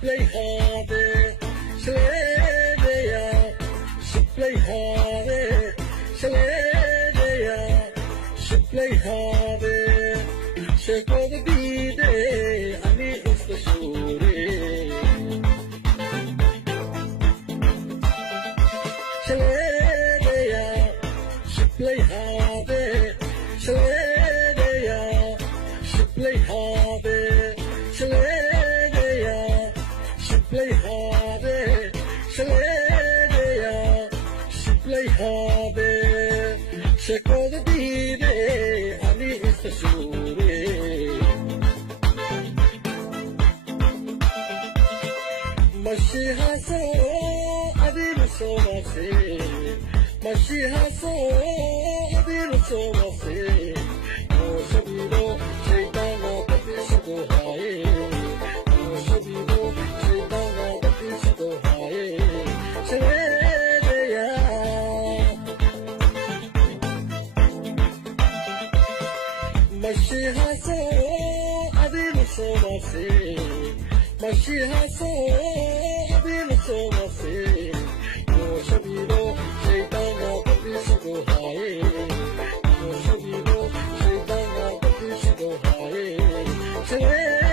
play hard, Shalaya, she play hard, Shalaya, she play hard, she go the beat, I need is the story. Shalaya, she play hard, Shalaya, she play hard, Shalaya, she play hard, Shalaya, she play hard, she called the beat, Ali is the story. Mashiha so, Adil so masi, Mashiha so, Adil so masi, O Shabiro, Shaitana, Patisho Hai, O Shabiro, Shaitana, Patisho Hai, Shalaya, Mashiha so, Adil so masi, Mashiha so, Adil so masi, O Shabiro, Shaitana, Patisho Hai, O Shabiro, Shaitana, Patisho Hai, Shalaya.